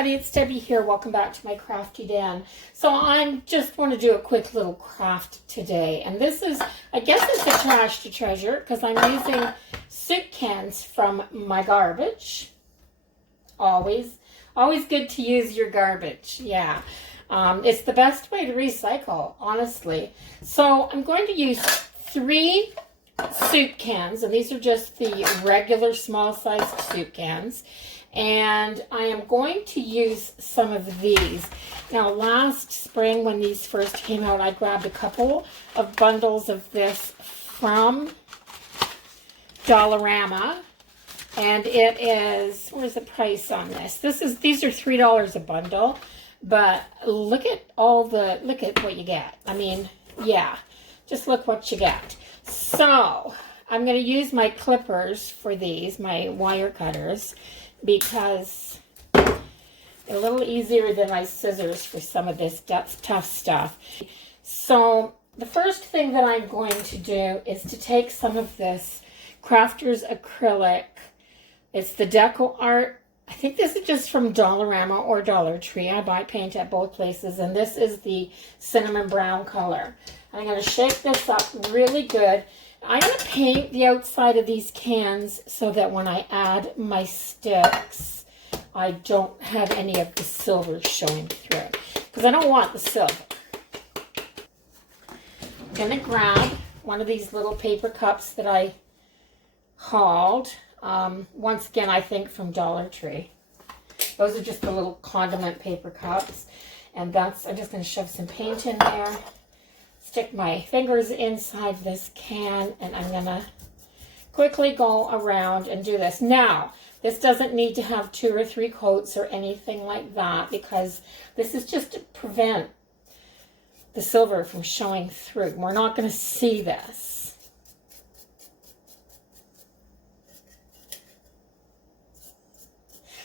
everybody, it's Debbie here. Welcome back to my Crafty Den. So I just want to do a quick little craft today. And this is, I guess it's a trash to treasure because I'm using soup cans from my garbage. Always good to use your garbage. Yeah. It's the best way to recycle, honestly. So I'm going to use 3 soup cans, and these are just the regular small-sized soup cans. And I am going to use some of these. Now, last spring when these first came out, I grabbed a couple of bundles of this from Dollarama. And it is, where's the price on this? These are $3 a bundle. But look at what you get. I mean, yeah, just look what you get. So I'm going to use my clippers for these, my wire cutters, because they're a little easier than my scissors for some of this tough stuff. So the first thing that I'm going to do is to take some of this Crafters acrylic. It's the Deco Art. I think this is just from Dollarama or Dollar Tree. I buy paint at both places, and this is the cinnamon brown color. I'm going to shake this up really good. I'm going to paint the outside of these cans so that when I add my sticks, I don't have any of the silver showing through, because I don't want the silver. I'm going to grab one of these little paper cups that I hauled. Once again, I think from Dollar Tree. Those are just the little condiment paper cups. And I'm just going to shove some paint in there. Stick my fingers inside this can, and I'm going to quickly go around and do this. Now, this doesn't need to have 2 or 3 coats or anything like that, because this is just to prevent the silver from showing through. We're not going to see this.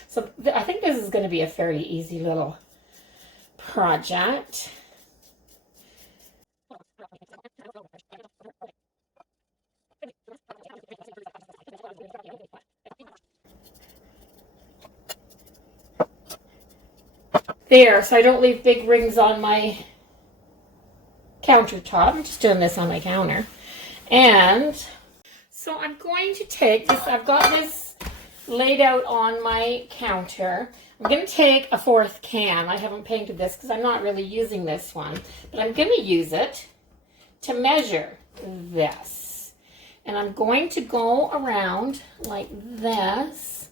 So I think this is going to be a fairly easy little project. There, so I don't leave big rings on my countertop. I'm just doing this on my counter. And so I'm going to take this, I've got this laid out on my counter. I'm going to take a 4th can. I haven't painted this because I'm not really using this one, but I'm going to use it to measure this. And I'm going to go around like this,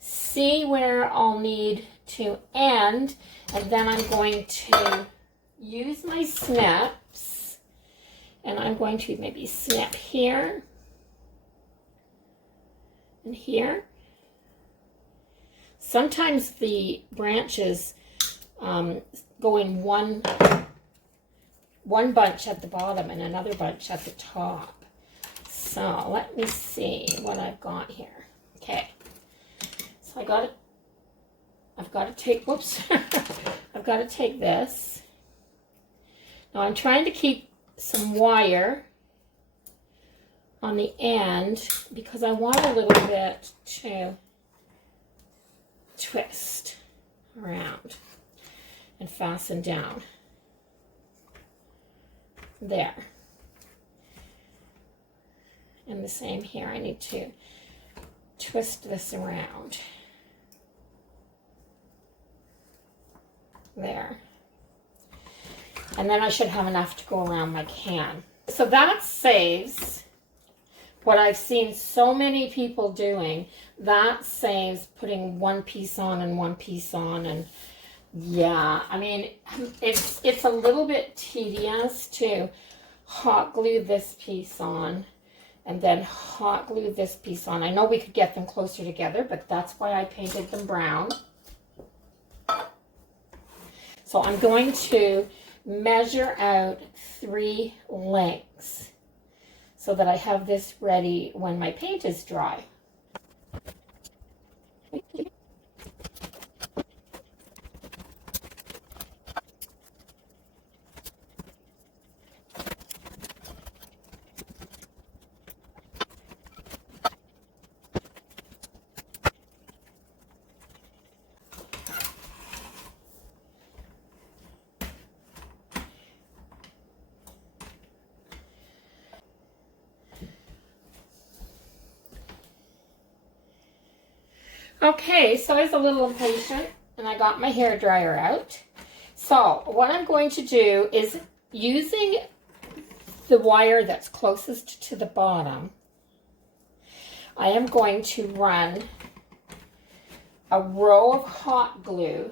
see where I'll need to end, and then I'm going to use my snips, and I'm going to maybe snip here and here. Sometimes the branches go in one bunch at the bottom and another bunch at the top. So let me see what I've got here. Okay, so I've got to take, whoops, I've got to take this. Now I'm trying to keep some wire on the end because I want a little bit to twist around and fasten down. There. And the same here. I need to twist this around. There. And then I should have enough to go around my can. So that saves what I've seen so many people doing. That saves putting one piece on and one piece on. And yeah, I mean, it's a little bit tedious to hot glue this piece on and then hot glue this piece on. I know we could get them closer together, but that's why I painted them brown. So I'm going to measure out 3 lengths so that I have this ready when my paint is dry. Okay, so I was a little impatient and I got my hair dryer out. So what I'm going to do is, using the wire that's closest to the bottom, I am going to run a row of hot glue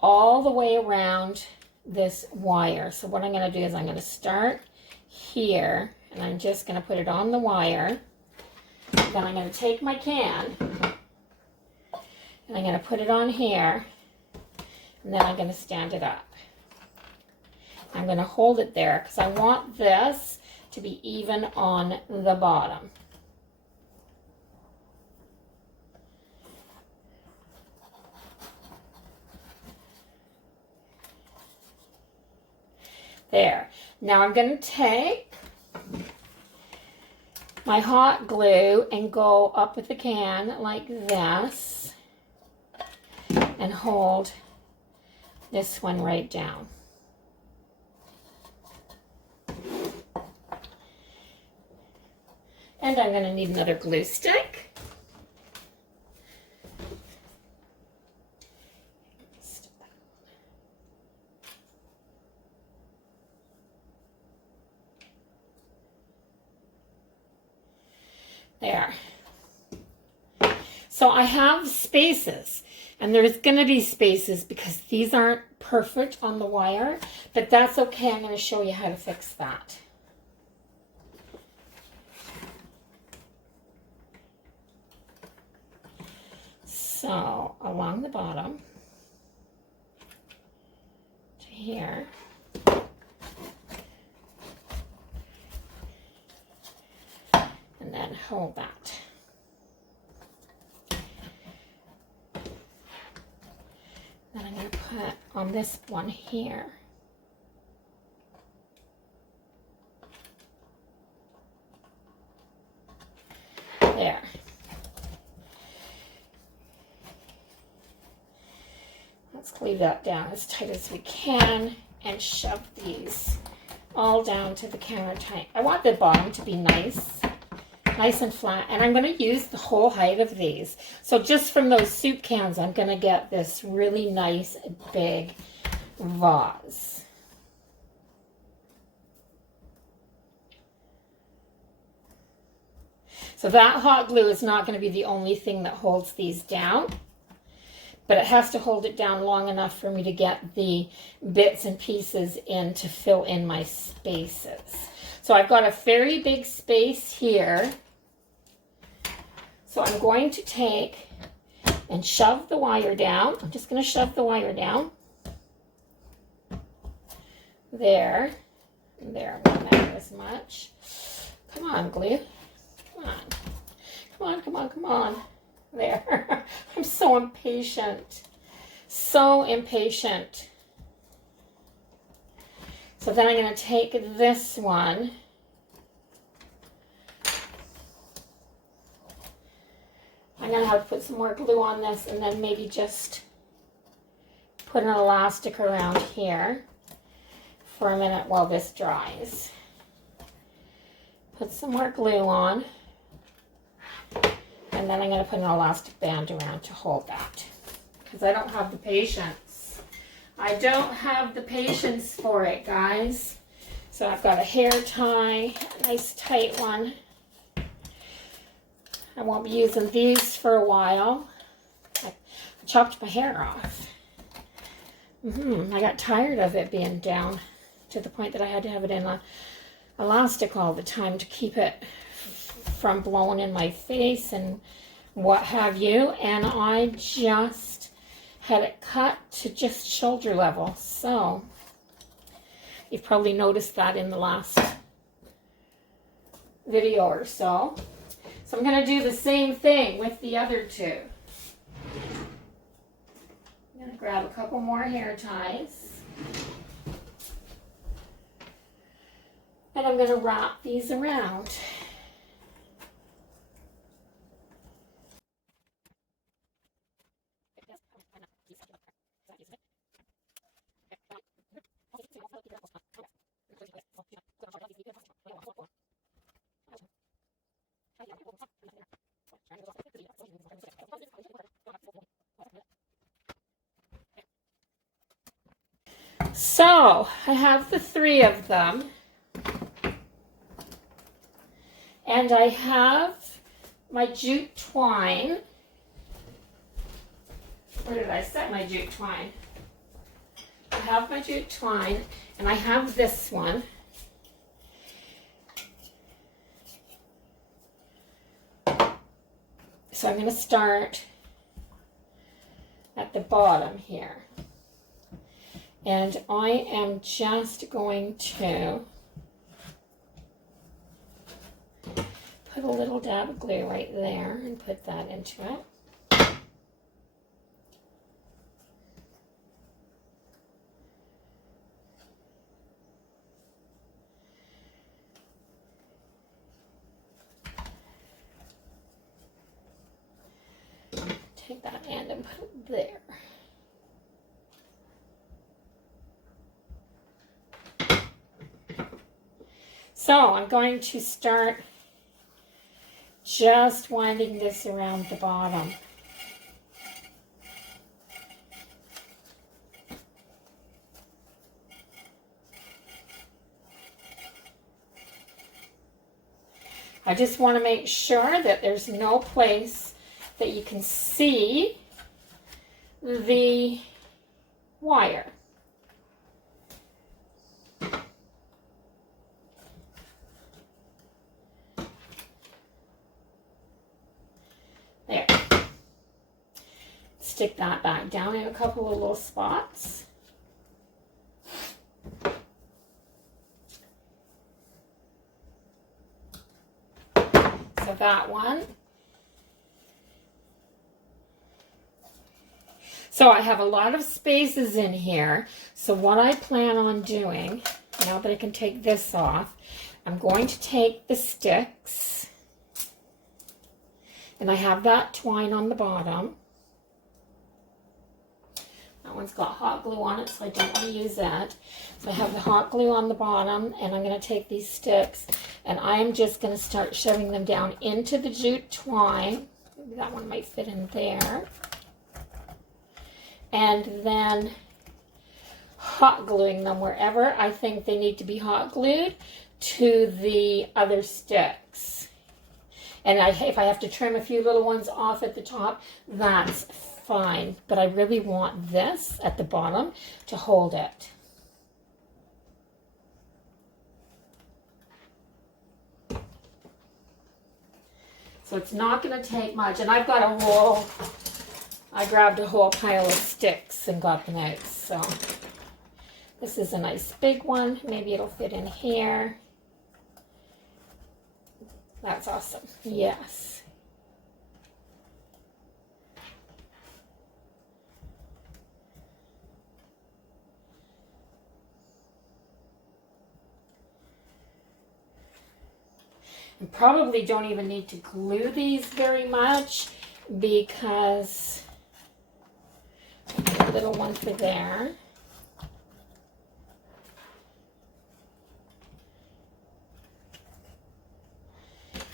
all the way around this wire. So what I'm going to do is I'm going to start here and I'm just going to put it on the wire. Then I'm going to take my can and I'm going to put it on here, and then I'm going to stand it up. I'm going to hold it there because I want this to be even on the bottom. There. Now I'm going to take my hot glue and go up with the can like this and hold this one right down. And I'm going to need another glue stick. There. So I have spaces, and there's going to be spaces because these aren't perfect on the wire, but that's okay. I'm going to show you how to fix that. So along the bottom to here, and then hold that. Then I'm going to put on this one here. There. Let's glue that down as tight as we can and shove these all down to the counter tight. I want the bottom to be nice and flat, and I'm going to use the whole height of these. So just from those soup cans, I'm going to get this really nice big vase. So that hot glue is not going to be the only thing that holds these down, but it has to hold it down long enough for me to get the bits and pieces in to fill in my spaces. So I've got a very big space here. So I'm going to take and shove the wire down. I'm just going to shove the wire down. There. There, I'm going to add as much. Come on, glue. Come on. Come on, come on, come on. There. I'm so impatient. So impatient. So then I'm going to take this one. I'm going to have to put some more glue on this and then maybe just put an elastic around here for a minute while this dries. Put some more glue on. And then I'm going to put an elastic band around to hold that, because I don't have the patience. I don't have the patience for it, guys. So I've got a hair tie, a nice tight one. I won't be using these for a while. I chopped my hair off. I got tired of it being down to the point that I had to have it in elastic all the time to keep it from blowing in my face and what have you, and I just had it cut to just shoulder level. So you've probably noticed that in the last video or so. So I'm going to do the same thing with the other two. I'm going to grab a couple more hair ties. And I'm going to wrap these around. So I have the 3 of them. And I have my jute twine. Where did I set my jute twine? I have my jute twine, and I have this one. So I'm going to start at the bottom here. And I am just going to put a little dab of glue right there and put that into it. Take that end and put it there. So I'm going to start just winding this around the bottom. I just want to make sure that there's no place that you can see the wire. There. Stick that back down in a couple of little spots. So that one. So I have a lot of spaces in here. So what I plan on doing, now that I can take this off, I'm going to take the sticks, and I have that twine on the bottom. That one's got hot glue on it, so I don't want to use that. So I have the hot glue on the bottom, and I'm going to take these sticks, and I'm just going to start shoving them down into the jute twine. Maybe that one might fit in there. And then hot gluing them wherever I think they need to be hot glued to the other sticks. And if I have to trim a few little ones off at the top, that's fine. But I really want this at the bottom to hold it. So it's not going to take much. And I've got a whole... I grabbed a whole pile of sticks and got them out. So this is a nice big one. Maybe it'll fit in here. That's awesome. Yes. And probably don't even need to glue these very much, because a little one for there.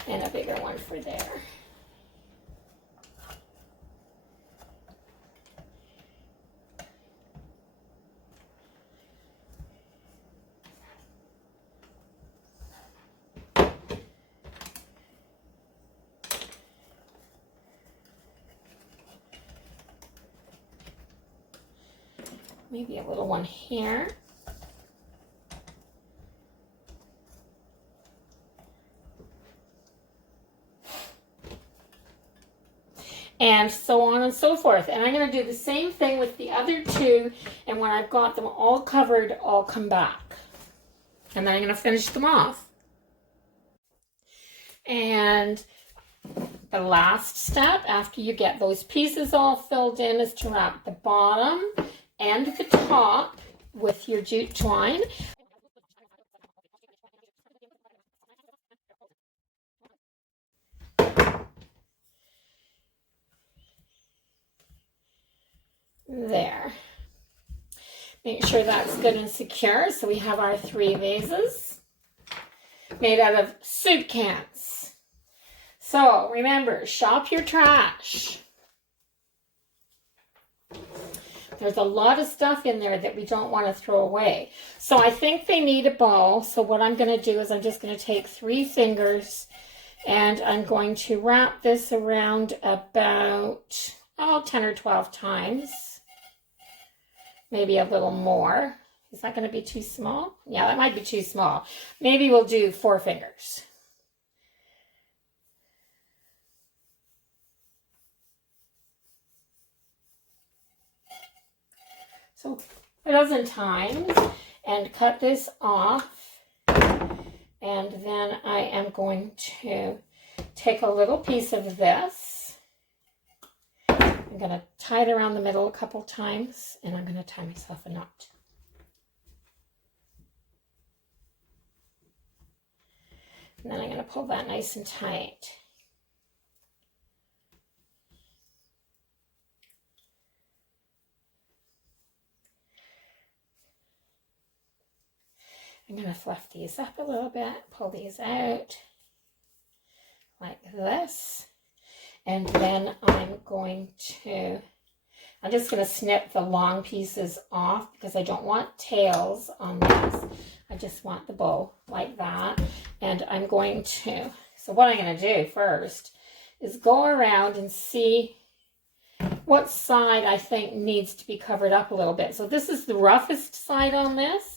And a bigger one for there. Maybe a little one here. And so on and so forth. And I'm going to do the same thing with the other 2. And when I've got them all covered, I'll come back. And then I'm going to finish them off. And the last step after you get those pieces all filled in is to wrap the bottom and the top with your jute twine. There. Make sure that's good and secure. So we have our 3 vases made out of soup cans. So remember, shop your trash. There's a lot of stuff in there that we don't want to throw away. So I think they need a bow. So what I'm going to do is I'm just going to take 3 fingers and I'm going to wrap this around about, 10 or 12 times. Maybe a little more. Is that going to be too small? Yeah, that might be too small. Maybe we'll do 4 fingers. So a dozen times, and cut this off. And then I am going to take a little piece of this. I'm going to tie it around the middle a couple times, and I'm going to tie myself a knot. And then I'm going to pull that nice and tight. I'm going to fluff these up a little bit, pull these out like this. And then I'm just going to snip the long pieces off because I don't want tails on this. I just want the bow like that. And I'm going to, so what I'm going to do first is go around and see what side I think needs to be covered up a little bit. So this is the roughest side on this.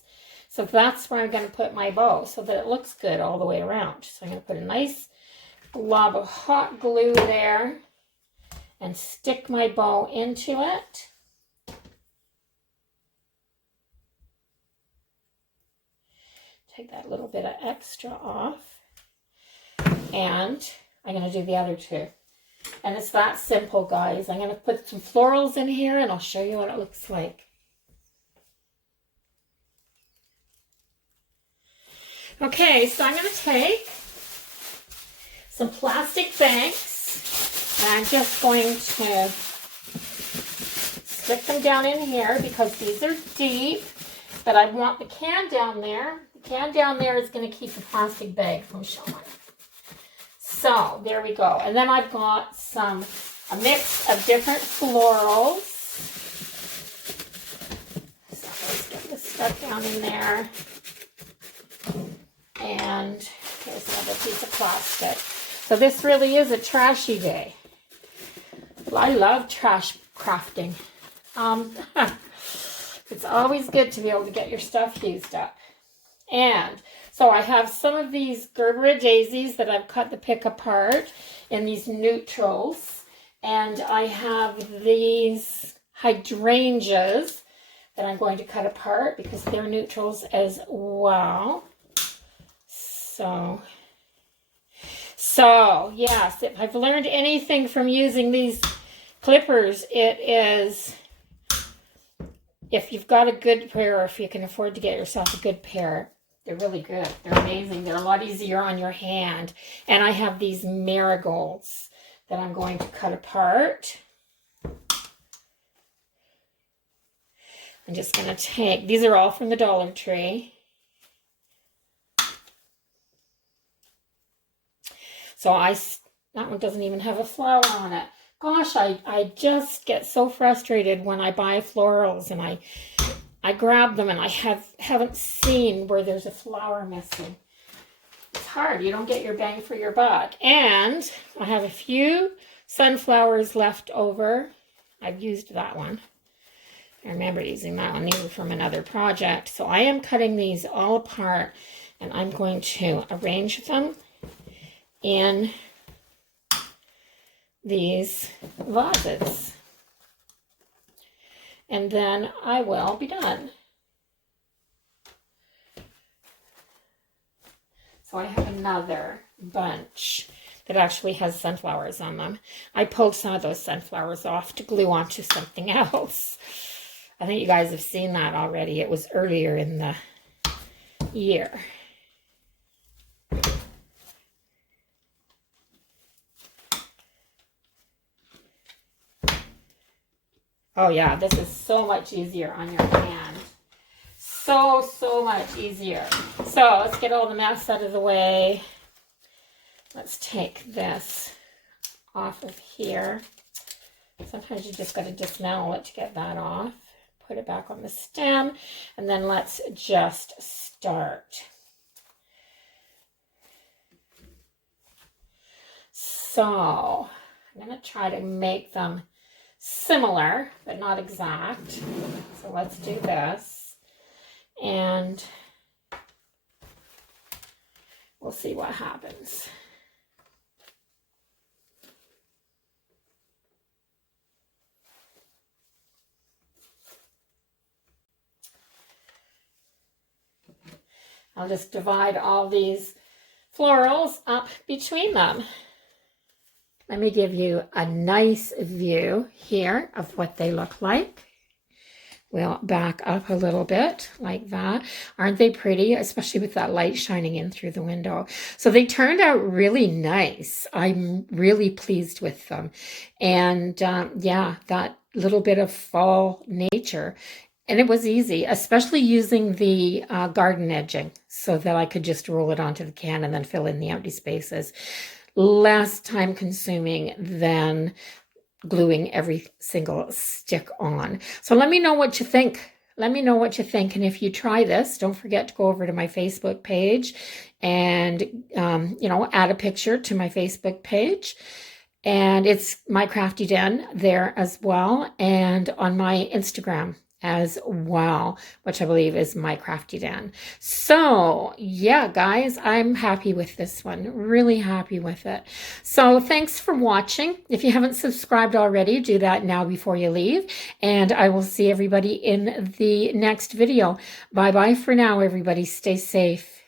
So that's where I'm going to put my bow so that it looks good all the way around. So I'm going to put a nice glob of hot glue there and stick my bow into it. Take that little bit of extra off. And I'm going to do the other 2. And it's that simple, guys. I'm going to put some florals in here and I'll show you what it looks like. Okay, so I'm going to take some plastic bags and I'm just going to stick them down in here because these are deep, but I want the can down there. The can down there is going to keep the plastic bag from showing. So there we go. And then I've got a mix of different florals. So let's get this stuff down in there. And here's another piece of plastic. So this really is a trashy day. I love trash crafting. It's always good to be able to get your stuff used up. And so I have some of these Gerbera daisies that I've cut the pick apart in these neutrals. And I have these hydrangeas that I'm going to cut apart because they're neutrals as well. So yes, if I've learned anything from using these clippers, it is if you've got a good pair or if you can afford to get yourself a good pair, they're really good. They're amazing. They're a lot easier on your hand. And I have these marigolds that I'm going to cut apart. I'm just going to take, these are all from the Dollar Tree. So that one doesn't even have a flower on it. Gosh, I just get so frustrated when I buy florals and I grab them and I haven't seen where there's a flower missing. It's hard. You don't get your bang for your buck. And I have a few sunflowers left over. I've used that one. I remember using that one. These were from another project. So I am cutting these all apart and I'm going to arrange them in these vases. And then I will be done. So I have another bunch that actually has sunflowers on them. I pulled some of those sunflowers off to glue onto something else. I think you guys have seen that already. It was earlier in the year. Oh yeah, this is so much easier on your hand. So much easier. So let's get all the mess out of the way. Let's take this off of here. Sometimes you just got to dismantle it to get that off. put it back on the stem, and then let's just start. So I'm going to try to make them similar, but not exact. So let's do this, and we'll see what happens. I'll just divide all these florals up between them. Let me give you a nice view here of what they look like. We'll back up a little bit like that. Aren't they pretty? Especially with that light shining in through the window. So they turned out really nice. I'm really pleased with them. And yeah, that little bit of fall nature. And it was easy, especially using the garden edging so that I could just roll it onto the can and then fill in the empty spaces. Less time consuming than gluing every single stick on. So let me know what you think. Let me know what you think. And if you try this, don't forget to go over to my Facebook page and, you know, add a picture to my Facebook page. And it's My Crafty Den there as well. And on my Instagram as well, which I believe is My Crafty Den. So yeah, guys, I'm happy with this one. Really happy with it. So thanks for watching. If you haven't subscribed already, do that now before you leave. And I will see everybody in the next video. Bye-bye for now, everybody. Stay safe.